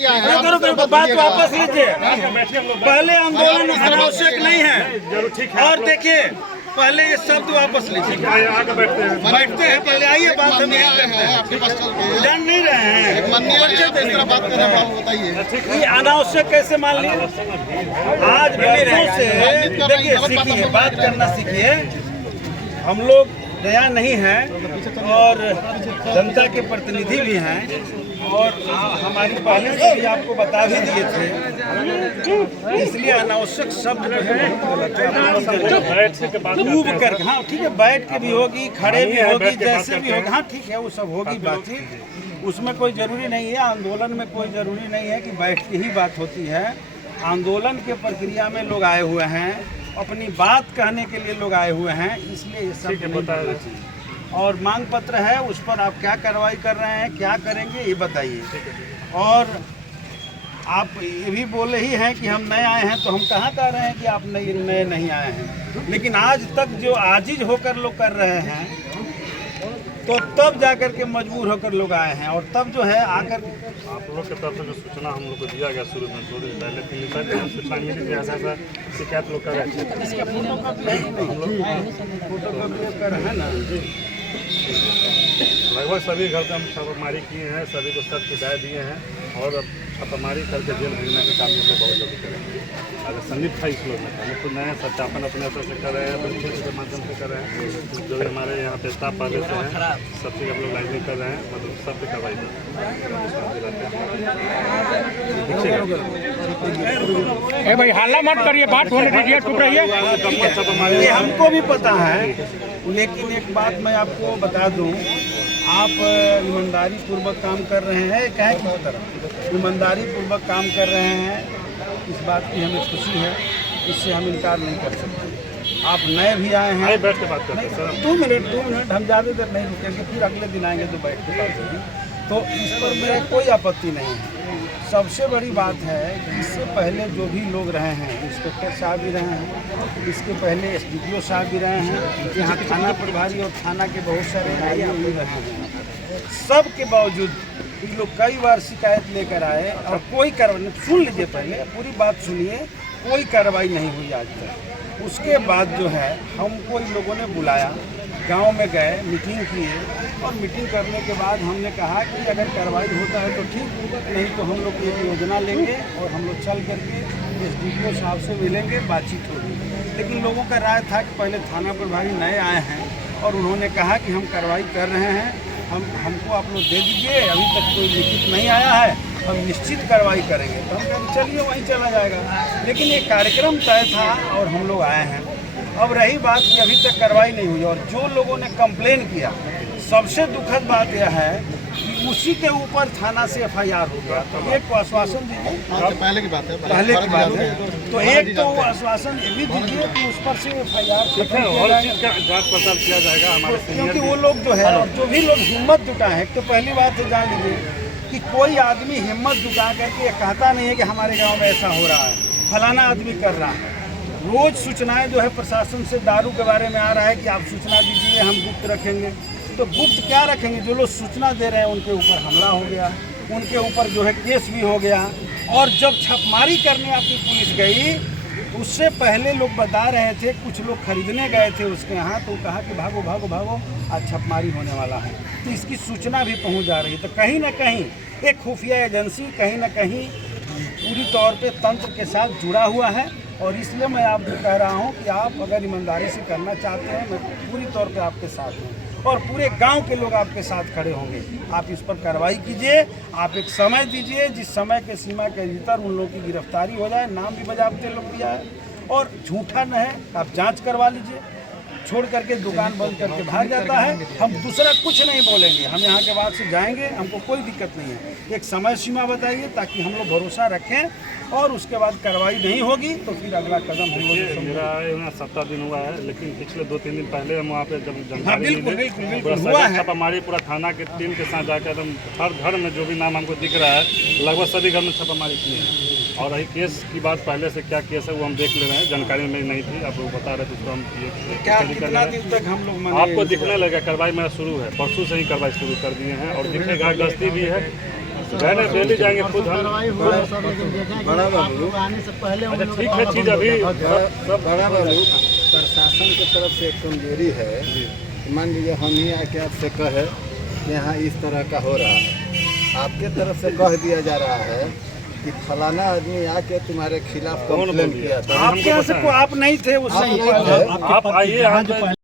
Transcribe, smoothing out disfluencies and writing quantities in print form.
किया है। बात वापस लीजिए। पहले आंदोलन अनावश्यक नहीं है। और देखिए पहले ये शब्द वापस लीजिए। बैठते हैं पहले, आइए बात हम यही करते हैं। आपके पास चल के जान नहीं रहे हैं, माननीय बात कर रहे हैं, बताइए। ये अनावश्यक कैसे मान लिए? आज बच्चों से देखिए सीखिए, बात करना सीखिए। हम लोग नया नहीं है और जनता के प्रतिनिधि भी हैं और हमारी पहले से भी आपको बता भी दिए थे। इसलिए अनावश्यक शब्द जो है डूब कर, हाँ ठीक है, बैठ के भी होगी, खड़े भी होगी, जैसे भी होगी, हाँ ठीक है, वो सब होगी बातचीत। उसमें कोई ज़रूरी नहीं है, आंदोलन में कोई ज़रूरी नहीं है कि बैठ के ही बात होती है। आंदोलन के प्रक्रिया में लोग आए हुए हैं, अपनी बात कहने के लिए लोग आए हुए हैं, इसलिए ये सब नहीं बोलना चाहिए। और मांग पत्र है, उस पर आप क्या कार्रवाई कर रहे हैं, क्या करेंगे, ये बताइए। और आप ये भी बोले ही हैं कि हम नए आए हैं, तो हम कहाँ कह रहे हैं कि आप नए नहीं आए हैं। लेकिन आज तक जो आजिज होकर लोग कर रहे हैं, तो तब जाकर के मजबूर होकर लोग आए हैं। और तब जो है आकर आप लोग की तरफ से जो सूचना हम लोग को दिया गया शुरू में 2 दिन पहले 3 दिन पहले सूचना मिली थी, ऐसा शिकायत लोग कर रहे थे। इसका फोटोकॉपी कर है ना, लगभग सभी घर पे हम छापामारी किए हैं, सभी को सख्त हिदायत दिए हैं और अब छापामारी करके जेल भेजने के काम हम लोग बहुत जल्दी करेंगे। अगर संदीप था इस लोग में हम लोग नए सत्यापन अपने असर से कर रहे हैं, अपने के माध्यम से कर रहे हैं। जो भी हमारे यहाँ पे स्टाफ पहले से हैं, सब चीज़ हम लोग लाइनिंग कर रहे हैं, मतलब सब पे कार्रवाई कर रहे हैं। भाई हल्ला मत करिए, बात होने दीजिए, चुप रहिए। ये हमको भी पता है, लेकिन एक बात मैं आपको बता दूं, आप ईमानदारी पूर्वक काम कर रहे हैं, कहे की तरफ ईमानदारी पूर्वक काम कर रहे हैं, इस बात की हमें खुशी है, इससे हम इनकार नहीं कर सकते। आप नए भी आए हैं, बैठ के बात करते हैं सर। 2 मिनट हम ज़्यादा देर नहीं रुकेंगे, फिर अगले दिन आएंगे तो बैठ के बात होगी। तो इस पर मेरा कोई आपत्ति नहीं है। सबसे बड़ी बात है कि इससे पहले जो भी लोग रहे हैं, इंस्पेक्टर साहब भी रहे हैं, इसके पहले SDPO साहब भी रहे हैं, यहाँ थाना प्रभारी और थाना के बहुत सारे आईओ भी रहे हैं। सब के बावजूद ये लोग कई बार शिकायत लेकर आए और कोई कार्रवाई नहीं। सुन लीजिए, पहले पूरी बात सुनिए, कोई कार्रवाई नहीं हुई आज तक। उसके बाद जो है हमको इन लोगों ने बुलाया, गांव में गए, मीटिंग किए और मीटिंग करने के बाद हमने कहा कि अगर कार्रवाई होता है तो ठीक, नहीं तो हम लोग एक योजना लेंगे और हम लोग चल करके SDPO साहब से मिलेंगे, बातचीत होगी। लेकिन लोगों का राय था कि पहले थाना प्रभारी नए आए हैं और उन्होंने कहा कि हम कार्रवाई कर रहे हैं, हमको आप लोग दे दीजिए, अभी तक कोई लिखित नहीं आया है, हम निश्चित कार्रवाई करेंगे। तो हम कहें चलिए वहीं चला जाएगा। लेकिन ये कार्यक्रम तय था और हम लोग आए हैं। अब रही बात कि अभी तक कार्रवाई नहीं हुई और जो लोगों ने कंप्लेन किया, सबसे दुखद बात यह है कि उसी के ऊपर थाना से FIR हो गया। तो एक को आश्वासन दीजिए, पहले की बात है, पहले की बात है, तो एक तो आश्वासन ये भी दीजिए कि उस पर से FIR हर चीज़ का जांच पड़ताल किया जाएगा हमारे सीनियर। क्योंकि वो लोग जो है और जो भी लोग हिम्मत जुटाए हैं, तो पहली बात तो जान लीजिए कि कोई आदमी हिम्मत जुटा करके ये कहता नहीं है कि हमारे गांव में ऐसा हो रहा है, फलाना आदमी कर रहा है। रोज सूचनाएं जो है प्रशासन से दारू के बारे में आ रहा है कि आप सूचना दीजिए, हम गुप्त रखेंगे। तो गुप्त क्या रखेंगे? जो लोग सूचना दे रहे हैं उनके ऊपर हमला हो गया, उनके ऊपर जो है केस भी हो गया। और जब छापेमारी करने आपकी पुलिस गई, उससे पहले लोग बता रहे थे, कुछ लोग खरीदने गए थे उसके यहाँ, तो कहा कि भागो भागो भागो, आज छापेमारी होने वाला है। तो इसकी सूचना भी पहुँच जा रही है। तो कहीं ना कहीं एक खुफिया एजेंसी कहीं ना कहीं पूरी तौर पे तंत्र के साथ जुड़ा हुआ है। और इसलिए मैं आपको कह रहा हूं कि आप अगर ईमानदारी से करना चाहते हैं, मैं पूरी तौर पे आपके साथ हूं और पूरे गांव के लोग आपके साथ खड़े होंगे। आप इस पर कार्रवाई कीजिए, आप एक समय दीजिए जिस समय के सीमा के भीतर उन लोगों की गिरफ्तारी हो जाए। नाम भी बजाबते लोग दिया है और झूठा न है, आप जाँच करवा लीजिए। छोड़ करके दुकान बंद करके भाग जाता है, हम दूसरा कुछ नहीं बोलेंगे, हम यहाँ के बाद से जाएंगे, हमको कोई दिक्कत नहीं है। एक समय सीमा बताइए ताकि हम लोग भरोसा रखें और उसके बाद कार्रवाई नहीं होगी तो फिर अगला कदम हम लोग। मेरा आए हुए 7 दिन हुआ है, लेकिन पिछले 2-3 दिन पहले हम वहाँ पे जब जानकारी बिल्कुल हुआ है, छापामारी पूरा थाना के टीम के साथ जाकर हम हर घर में जो भी नाम हमको दिख रहा है, लगभग सभी घर में छापामारी किए हैं। और रही केस की बात, पहले से क्या केस है वो हम देख ले रहे हैं, जानकारी में नहीं थी, आप लोग बता रहे थे, उसको हम कितना दिन तक हम लोग आपको दिखने लगा। कार्रवाई मेरा शुरू है, परसों से ही कार्रवाई शुरू कर दिए हैं और दिखेगा, गश्ती भी है, गए डेली जाएंगे खुद हम। बड़ा बाबू अच्छा ठीक है चीज अभी सब बड़ा बाबू प्रशासन की तरफ से एक कमजोरी है। मान लीजिए हम ही आके आपसे कहे कि यहाँ इस तरह का हो रहा है, आपके तरफ से कह दिया जा रहा है कि फलाना आदमी आके तुम्हारे खिलाफ कंप्लेंट किया था। आपके यहाँ से आप नहीं थे उस आप नहीं थे। आप आइए